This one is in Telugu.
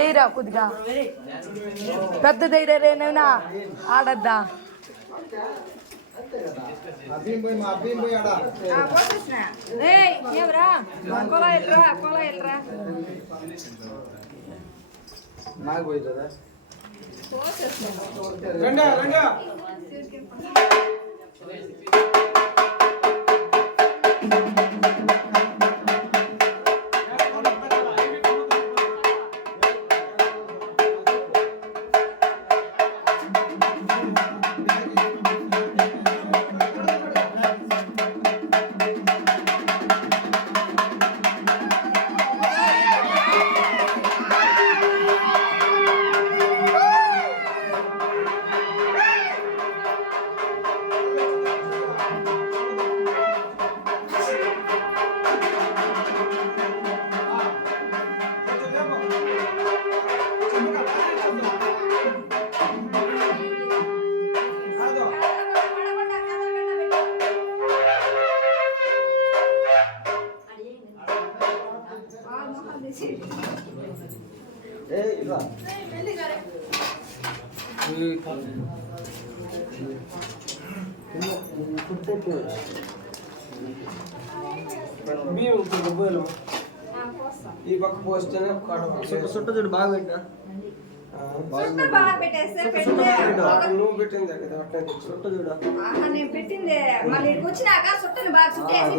ఏరా కొద్దిగా పెద్ద ధైర్యరేనా ఆడద్దా ఏమరా కొల ఎల్రా నాకు పోయి కదా ఈ పక్క పోస్తే చుట్ట చూడు బాగా పెట్టినా నువ్వు పెట్టింది చుట్ట చూడ నేను పెట్టింది మళ్ళీ వచ్చినాక చుట్టని బాగా చుట్టేసి